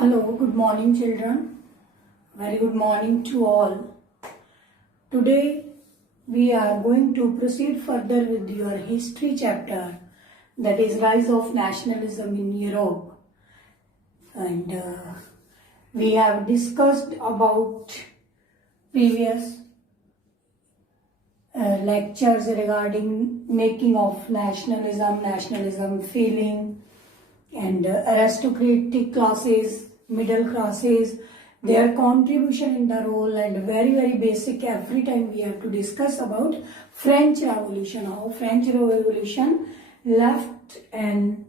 Hello, good morning, children. Very good morning to all. Today we are going to proceed further with your history chapter, that is Rise of Nationalism in Europe. And we have discussed about previous lectures regarding making of nationalism feeling, and aristocratic classes, middle classes, their contribution in the role, and very basic, every time we have to discuss about French Revolution, how French Revolution left an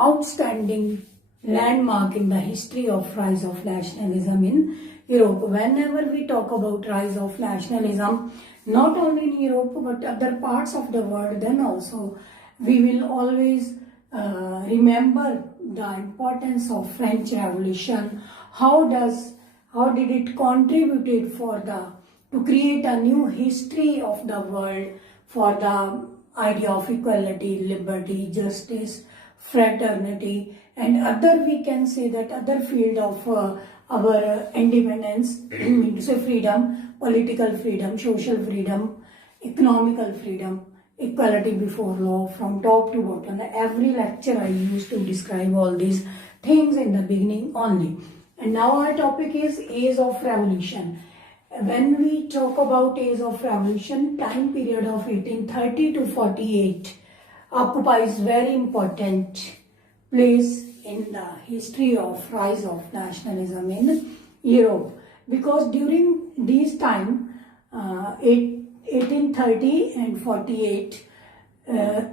outstanding landmark in the history of rise of nationalism in Europe. Whenever we talk about rise of nationalism, not only in Europe but other parts of the world, then also we will always remember the importance of French Revolution. How did it contributed to create a new history of the world for the idea of equality, liberty, justice, fraternity, and other, we can say that other field of our independence, say freedom, political freedom, social freedom, economical freedom, equality before law, from top to bottom. Every lecture I used to describe all these things in the beginning only. And now our topic is Age of Revolution. When we talk about Age of Revolution, time period of 1830 to 48 occupies very important place in the history of rise of nationalism in Europe, because during this time 1830 and 48,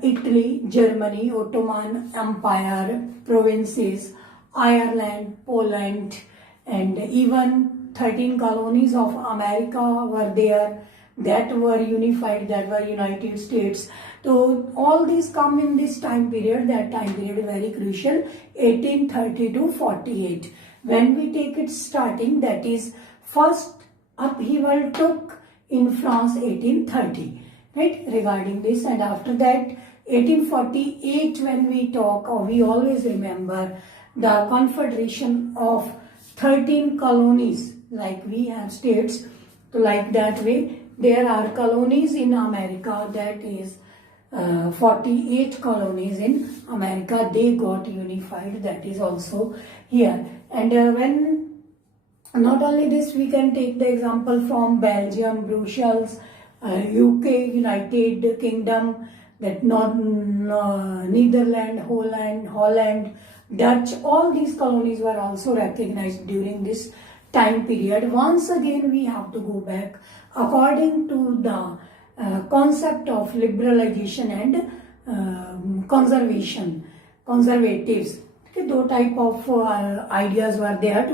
Italy, Germany, Ottoman Empire, provinces, Ireland, Poland, and even 13 colonies of America were there, that were unified, that were United States. So all these come in this time period. That time period is very crucial, 1830 to 48. When we take it starting, that is first upheaval took in France 1830, right, regarding this. And after that 1848, when we talk, or we always remember the confederation of 13 colonies, like we have states. So like that way, there are colonies in America, that is 48 colonies in America, they got unified, that is also here. And when not only this, we can take the example from Belgium, Brussels, UK, United Kingdom, that Netherlands, Holland, Dutch, all these colonies were also recognized during this time period. Once again, we have to go back according to the concept of liberalization and conservatives. Okay, two type of ideas were there,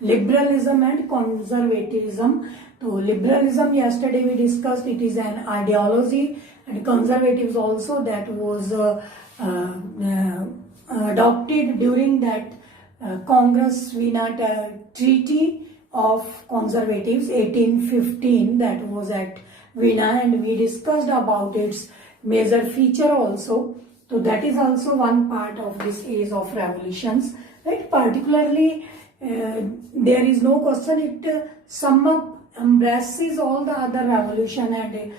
liberalism and conservatism. So liberalism, yesterday we discussed, it is an ideology, and conservatives also, that was adopted during that Congress Vienna Treaty of Conservatives 1815, that was at Vienna, and we discussed about its major feature also. So that is also one part of this age of revolutions, right? Particularly, there is no question, it embraces all the other revolution and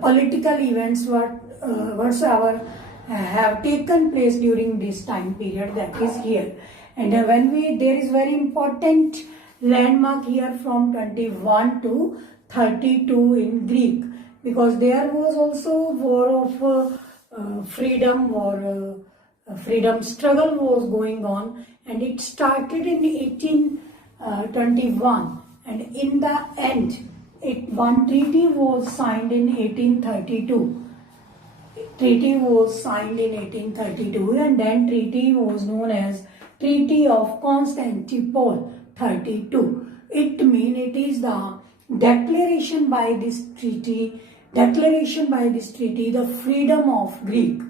political events whatsoever have taken place during this time period, that is here. And there is very important landmark here from 21 to 32 in Greek, because there was also war of freedom struggle was going on, and it started in 1821, and in the end one treaty was signed in 1832. And then treaty was known as Treaty of Constantinople 32. It is the declaration by this treaty, the freedom of Greek.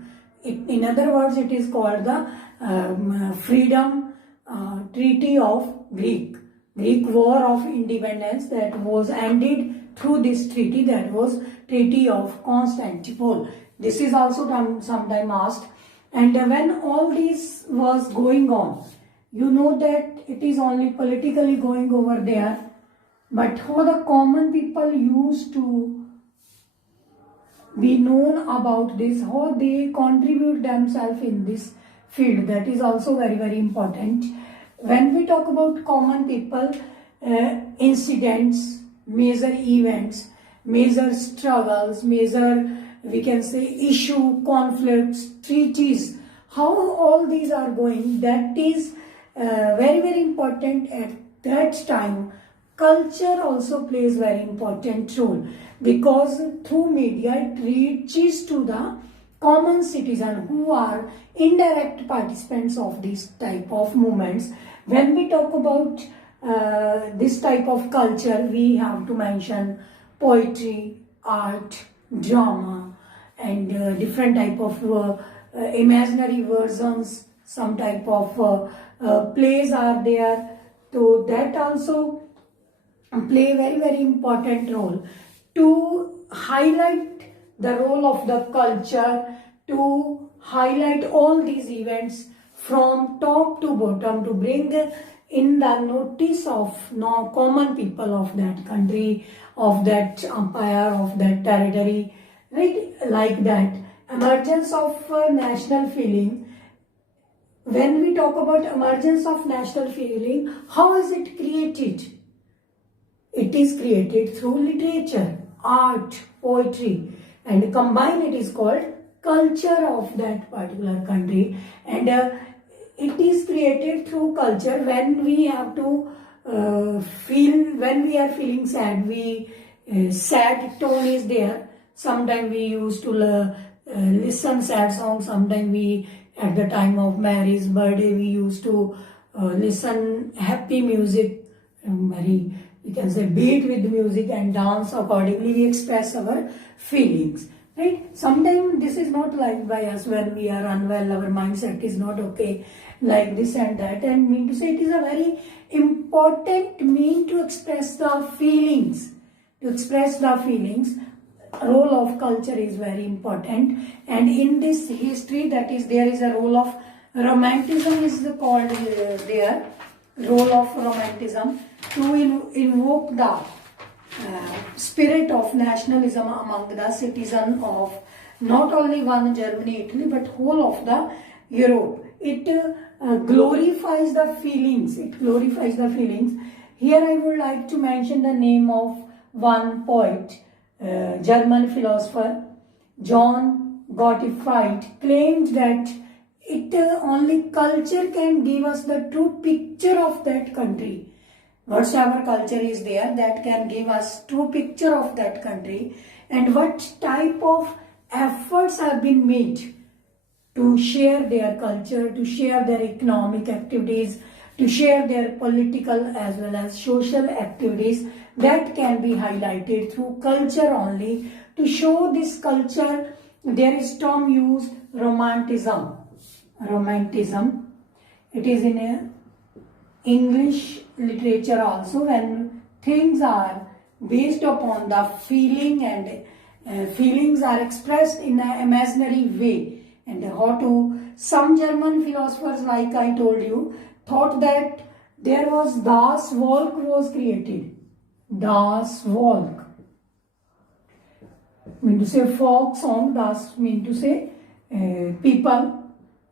In other words, it is called the Freedom Treaty of Greek War of Independence, that was ended through this treaty, that was Treaty of Constantinople. This is also sometime asked. And when all this was going on, you know that it is only politically going over there, but how the common people used to be known about this, how they contribute themselves in this field, that is also very, very important. When we talk about common people, incidents, major events, major struggles, major, we can say, issue, conflicts, treaties, how all these are going, that is very, very important at that time. Culture also plays very important role, because through media it reaches to the common citizen who are indirect participants of this type of movements. When we talk about this type of culture, we have to mention poetry, art, drama, and different type of imaginary versions, some type of plays are there. So that also play a very, very important role to highlight the role of the culture, to highlight all these events from top to bottom, to bring in the notice of common people of that country, of that empire, of that territory, right? Like that. Emergence of national feeling. When we talk about emergence of national feeling, how is it created? It is created through literature, art, poetry, and combined it is called culture of that particular country. And it is created through culture. When we have to when we are feeling sad, sad tone is there. Sometimes we used to listen sad songs. Sometimes we, at the time of marriage, birthday, we used to listen happy music, very, we can say, beat with music and dance accordingly. We express our feelings, right? Sometimes this is not liked by us. When we are unwell, our mindset is not okay, like this and that, and mean to say it is a very important mean to express the feelings. To express the feelings, role of culture is very important. And in this history, that is, there is a role of romanticism is called there, role of romanticism, to invoke the spirit of nationalism among the citizens of not only one Germany, Italy, but whole of the Europe. It glorifies the feelings. It glorifies the feelings. Here I would like to mention the name of one poet, German philosopher, John Gottfried, claimed that it only culture can give us the true picture of that country. Whatsoever culture is there, that can give us true picture of that country, and what type of efforts have been made to share their culture, to share their economic activities, to share their political as well as social activities, that can be highlighted through culture only. To show this culture, there is term used, romanticism. Romanticism. It is in a English literature also, when things are based upon the feeling, and feelings are expressed in an imaginary way. And how to, some German philosophers, like I told you, thought that there was Das Volk was created. Das Volk mean to say folk song, Das mean to say people,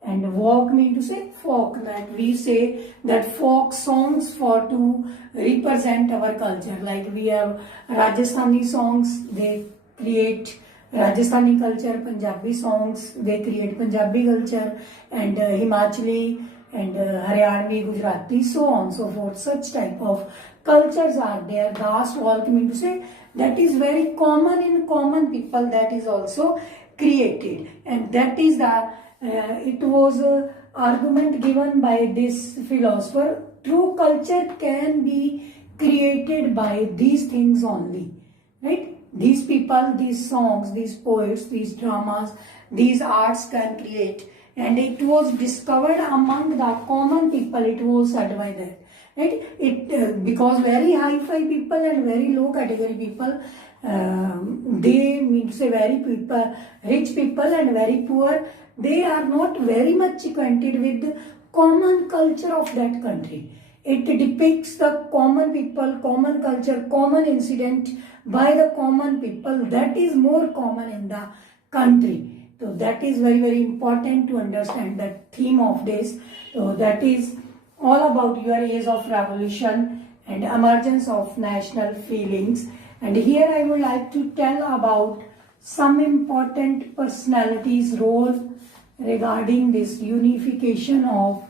and Volk mean to say folk. And we say that folk songs for to represent our culture. Like we have Rajasthani songs, they create Rajasthani culture. Punjabi songs, they create Punjabi culture, and Himachali and Haryanvi, Gujarati, so on so forth. Such type of cultures are there. Das Volk mean to say that is very common in common people, that is also created. And that is the it was a argument given by this philosopher. True culture can be created by these things only, right? These people, these songs, these poets, these dramas, these arts can create, and it was discovered among the common people. It was said by that, right? It because very high-fi people and very low category people, they mean to say very people, rich people and very poor, they are not very much acquainted with common culture of that country. It depicts the common people, common culture, common incident by the common people that is more common in the country. So that is very, very important to understand the theme of this. So that is all about your age of revolution and emergence of national feelings. And here I would like to tell about some important personalities' role regarding this unification of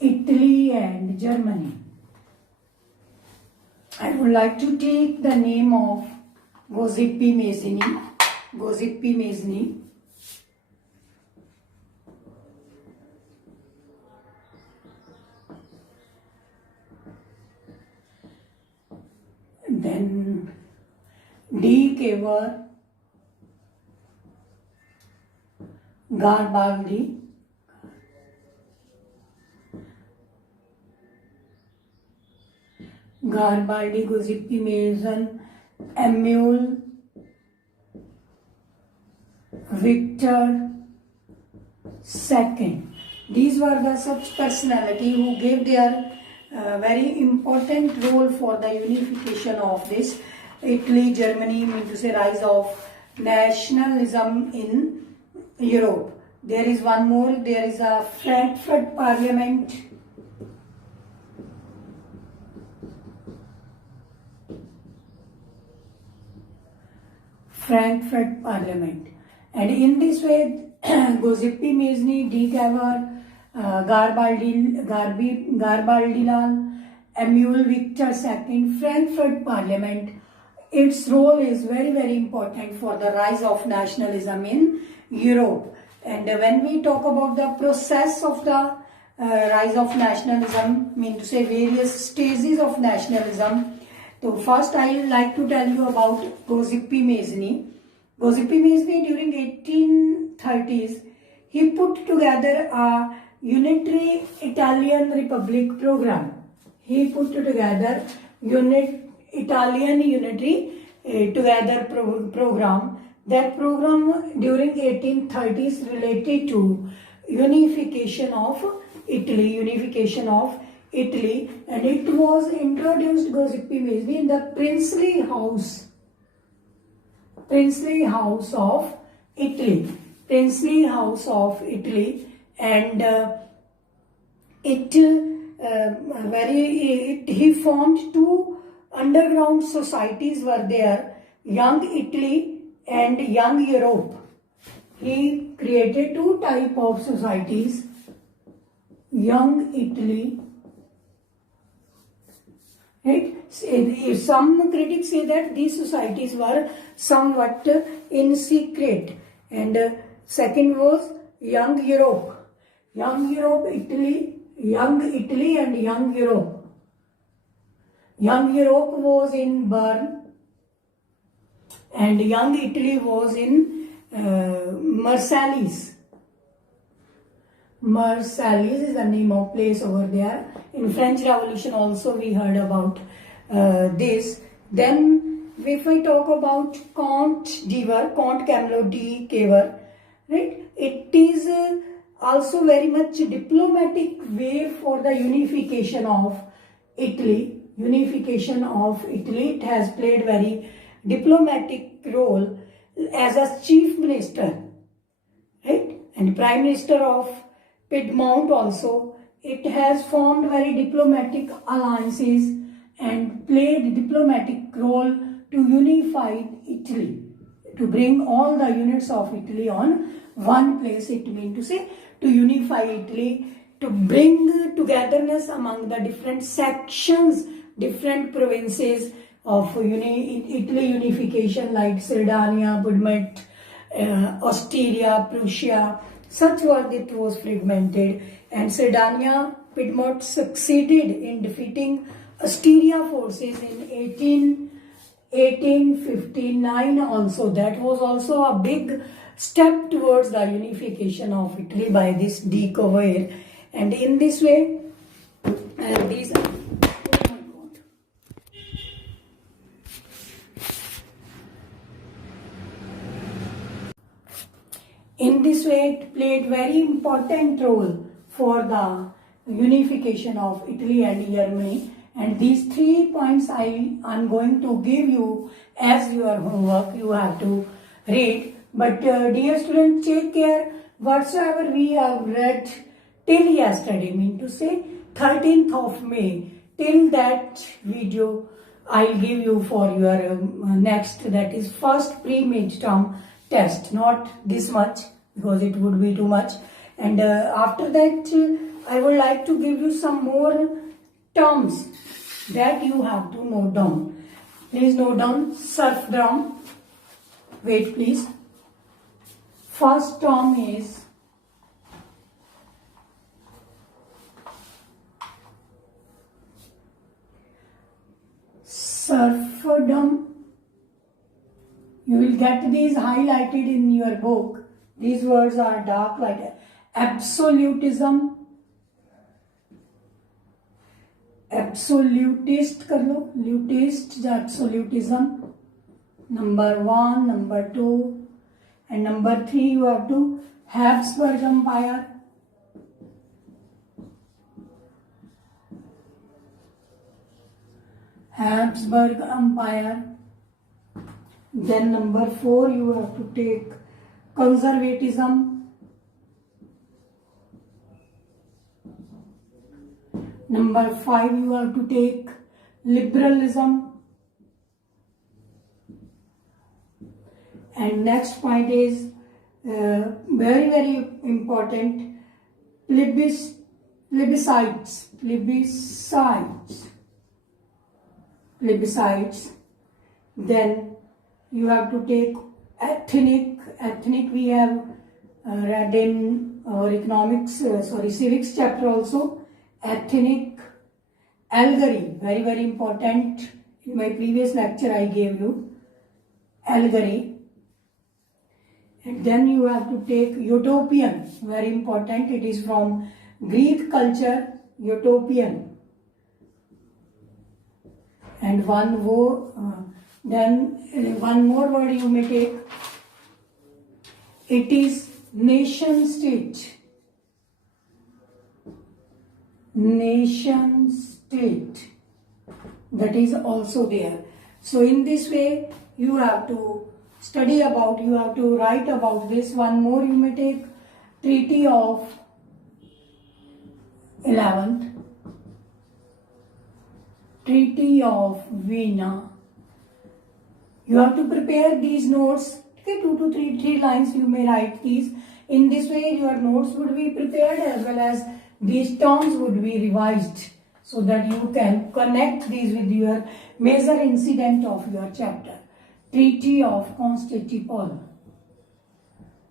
Italy and Germany. I would like to take the name of Giuseppe Mazzini. Giuseppe Mazzini. Then D. Cavour Garibaldi. Garibaldi, Giuseppe Mazzini, Emile, Victor II. These were the such personality who gave their very important role for the unification of this Italy, Germany, mean to say rise of nationalism in Europe. There is one more, there is a Frankfurt Parliament. Frankfurt Parliament. And in this way, Giuseppe Mazzini, D. Cavour, Garbaldilal, Emile Victor II, Frankfurt Parliament. Its role is very, very important for the rise of nationalism in Europe. And when we talk about the process of the rise of nationalism, mean to say various stages of nationalism. So first I would like to tell you about Giuseppe Mazzini. Giuseppe Mazzini during 1830s, he put together a unitary Italian Republic program. He put together Italian unitary program. That program during 1830s related to unification of Italy, and it was introduced Giuseppe Mazzini in the princely house of Italy, and he formed two underground societies were there, Young Italy and Young Europe. He created two type of societies, Young Italy. Right? Some critics say that these societies were somewhat in secret, and second was Young Europe, Young Italy and Young Europe. Young Europe was in Bern, and Young Italy was in Marseilles. Marseilles is the name of place over there. In French Revolution also we heard about this. Then if I talk about Count Camillo de Cavour, right? It is also very much diplomatic way for the unification of Italy. It has played very diplomatic role as a chief minister, right? And prime minister of Piedmont also. It has formed very diplomatic alliances and played diplomatic role to unify Italy, to bring all the units of Italy on one place. It means to say to unify Italy, to bring togetherness among the different sections, different provinces of Italy unification, like Sardinia, Piedmont, Austria, Prussia. Such it was fragmented, and Sardinia, Piedmont succeeded in defeating Austria forces in 1859 also. That was also a big step towards the unification of Italy by this de Cavour. And in this way, In this way, it played very important role for the unification of Italy and Germany. And these 3 points I'm going to give you as your homework. You have to read. But dear students, take care. Whatsoever we have read till yesterday, mean to say 13th of May, till that video I'll give you for your next, that is first pre-midterm test. Not this much because it would be too much. And after that I would like to give you some more terms that you have to note down. Please note down serfdom. Wait please. First term is serfdom. You will get these highlighted in your book. These words are dark like absolutism. Absolutist कर लो, lutist या absolutism. Number 1, number 2, and number 3 you have to Habsburg Empire. Habsburg Empire. Then number 4 you have to take conservatism. Number 5 you have to take liberalism. And next point is very very important, plebiscites. Then you have to take ethnic we have read in our economics, civics chapter also. Ethnic, allegory, very very important. In my previous lecture I gave you allegory. And then you have to take utopian, very important. It is from Greek culture, utopian. And one more word you may take. It is nation state. Nation state, that is also there. So in this way you have to study about, you have to write about this. One more you may take Treaty of 11th, Treaty of Vienna. You have to prepare these notes. Okay, 2 to 3 lines you may write these. In this way your notes would be prepared as well as these terms would be revised so that you can connect these with your major incident of your chapter. Treaty of Constantinople.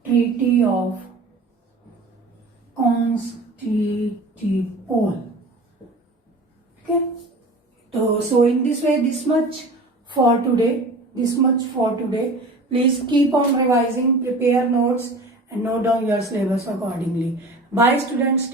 Treaty of Constantinople. Okay. So in this way, this much for today. Please keep on revising, prepare notes and note down your syllabus accordingly. Bye students.